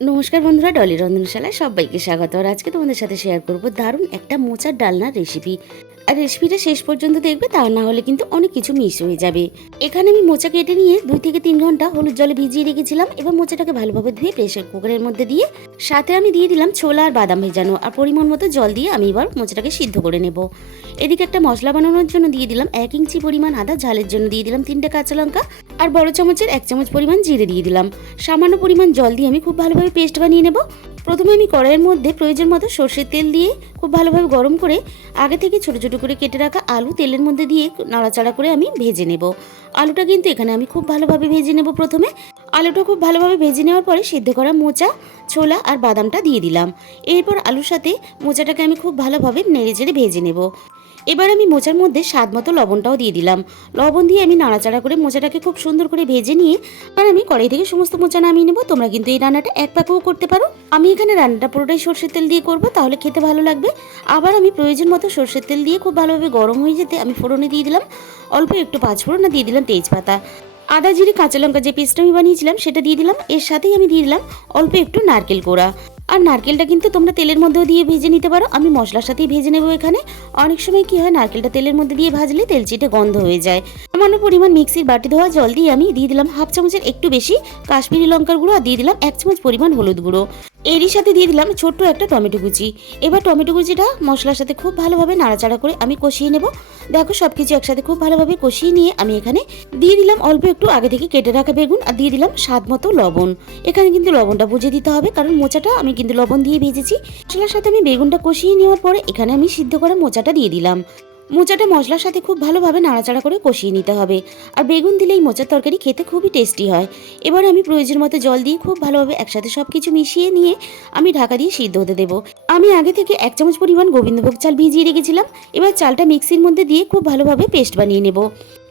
নমস্কার বন্ধুরা, ডলি রন্ধনশালায় সবাইকে স্বাগত। আর আজকে তোমাদের সাথে শেয়ার করব দারুণ একটা মোচার ডালনার রেসিপি। আর রেসিপিটা শেষ পর্যন্ত দেখবে, তা না হলে কিন্তু অনেক কিছু মিস হয়ে যাবে। এখানে আমি মোচা কেটে নিয়ে 2 থেকে 3 ঘন্টা হলুদ জলে ভিজিয়ে রেখেছিলাম। এবার মোচাটাকে ভালোভাবে ধুয়ে প্রেসার কুকারের মধ্যে দিয়ে সাথে আমি দিয়ে দিলাম ছোলা আর বাদাম ভেজানো, আর পরিমাণ মতো জল দিয়ে আমি এবার মোচাটাকে সিদ্ধ করে নেব। এদিকে একটা মশলা বানানোর জন্য দিয়ে দিলাম 1 ইঞ্চি পরিমাণ আদা, ঝালের জন্য দিয়ে দিলাম 3টে কাঁচা লঙ্কা, আর বড় চামচের 1 চামচ পরিমাণ জিরে দিয়ে দিলাম। সামান্য পরিমাণ জল দিয়ে আমি খুব ভালোভাবে পেস্ট বানিয়ে নেব। প্রথমে আমি কড়াইয়ের মধ্যে প্রয়োজন মতো সর্ষের তেল দিয়ে খুব ভালোভাবে গরম করে আগে থেকে ছোট ছোট করে কেটে রাখা আলু তেলের মধ্যে দিয়ে নাড়াচাড়া করে আমি ভেজে নেব। আলুটা কিন্তু এখানে আমি খুব ভালোভাবে ভেজে নেব। প্রথমে আলুটা খুব ভালোভাবে ভেজে নেওয়ার পরে সিদ্ধ করা মোচা, ছোলা আর বাদামটা দিয়ে দিলাম। এরপর আলুর সাথে মোচাটাকে আমি খুব ভালোভাবে নেড়েচেড়ে ভেজে নেব। এবার আমি মোচার মধ্যে স্বাদ মতো লবণটাও দিয়ে দিলাম। লবণ দিয়ে আমি নাড়াচাড়া করে মোচাটাকে খুব সুন্দর করে ভেজে নিয়ে আর আমি কড়াই থেকে সমস্ত মোচা নামিয়ে নেব। তোমরা কিন্তু এই রান্নাটা এক পাকেও করতে পারো। আমি এখানে রান্নাটা পুরোটাই সর্ষের তেল দিয়ে করব, তাহলে খেতে ভালো লাগবে। আবার আমি প্রয়োজন মতো সর্ষের তেল দিয়ে খুব ভালোভাবে গরম হয়ে যেতে আমি ফোড়নে দিয়ে দিলাম অল্প একটু পাঁচফোড়ন, আর দিয়ে দিলাম তেজপাতা, আদা জিরে কাঁচা লঙ্কা যে পেস্টটা আমি বানিয়েছিলাম সেটা দিয়ে দিলাম। এর সাথেই আমি দিয়ে দিলাম অল্প একটু নারকেল কোড়া। আর নারকেলটা কিন্তু তোমরা তেলের মধ্যেও দিয়ে ভেজে নিতে পারো, আমি মশলার সাথেই ভেজে নেবো। এখানে অনেক সময় কি হয়, নারকেলটা তেলের মধ্যে দিয়ে ভাজলে তেলচিটে গন্ধ হয়ে যায়। সামান্য পরিমাণ মিক্সির বাটি ধোয়া জল দিয়ে আমি দিয়ে দিলাম হাফ চামচের একটু বেশি কাশ্মীরি লঙ্কার গুঁড়ো, আর দিয়ে দিলাম 1 চামচ পরিমাণ হলুদ গুঁড়ো। এরই সাথে দিয়ে দিলাম ছোট্ট একটা টমেটো কুচি। এবার টমেটো কুচিটা মশলার সাথে খুব ভালোভাবে নাড়াচাড়া করে আমি কষিয়ে নেব। দেখো সবকিছু একসাথে খুব ভালোভাবে কষিয়ে নিয়ে আমি এখানে দিয়ে দিলাম অল্প একটু আগে থেকে কেটে রাখা বেগুন, আর দিয়ে দিলাম স্বাদ মতো লবণ। এখানে কিন্তু লবণটা বুঝে দিতে হবে, কারণ মোচাটা আমি কিন্তু লবণ দিয়ে ভেজেছি। মশলার সাথে আমি বেগুনটা কষিয়ে নেওয়ার পরে এখানে আমি সিদ্ধ করা মোচাটা দিয়ে দিলাম। মোচাটা মশলার সাথে খুব ভালোভাবে নাড়াচাড়া করে কষিয়ে নিতে হবে। আর বেগুন দিলেই মোচার তরকারি খেতে খুবই টেস্টি হয়। এবার আমি প্রয়োজন মতো জল দিয়ে খুব ভালোভাবে একসাথে সব কিছু মিশিয়ে নিয়ে আমি ঢাকা দিয়ে সিদ্ধ হতে দেবো। আমি আগে থেকে 1 চামচ পরিমাণ গোবিন্দভোগ চাল ভিজিয়ে রেখেছিলাম। এবার চালটা মিক্সির মধ্যে দিয়ে খুব ভালোভাবে পেস্ট বানিয়ে নেব।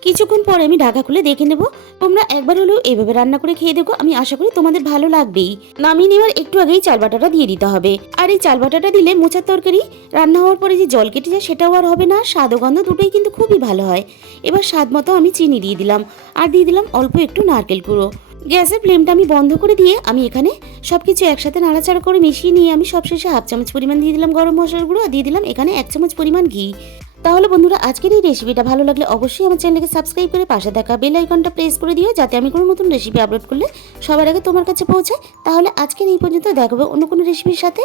কিছুক্ষণ পরে আমি ঢাকা খুলে দেখে নেব। তোমরা একবার হলেও এইভাবে রান্না করে খেয়ে দেখো, আমি আশা করি তোমাদের ভালো লাগবেই। নামিয়ে নেওয়ার একটু আগেই চাল বাটাটা দিয়ে দিতে হবে। আর এই চাল বাটাটা দিলে মোচার তরকারি রান্না হওয়ার পরে যে জল কেটে যায় সেটাও আর হবে না, স্বাদ ও গন্ধ দুটোই কিন্তু খুবই ভালো হয়। এবার স্বাদ মতো আমি চিনি দিয়ে দিলাম, আর দিয়ে দিলাম অল্প একটু নারকেল কুড়ো। গ্যাসের ফ্লেমটা আমি বন্ধ করে দিয়ে আমি এখানে সবকিছু একসাথে নাড়াচাড়া করে মিশিয়ে নিয়ে আমি সবশেষে হাফ চামচ পরিমাণ দিয়ে দিলাম গরম মশলার গুঁড়ো, আর দিয়ে দিলাম এখানে 1 চামচ পরিমাণ ঘি। তাহলে বন্ধুরা, আজকের এই রেসিপিটা ভালো লাগলে অবশ্যই আমার চ্যানেলকে সাবস্ক্রাইব করে পাশে থাকা বেল আইকনটা প্রেস করে দিও, যাতে আমি কোনো নতুন রেসিপি আপলোড করলে সবার আগে তোমার কাছে পৌঁছায়। তাহলে আজকের এই পর্যন্ত, দেখা হবে অন্য কোনো রেসিপির সাথে।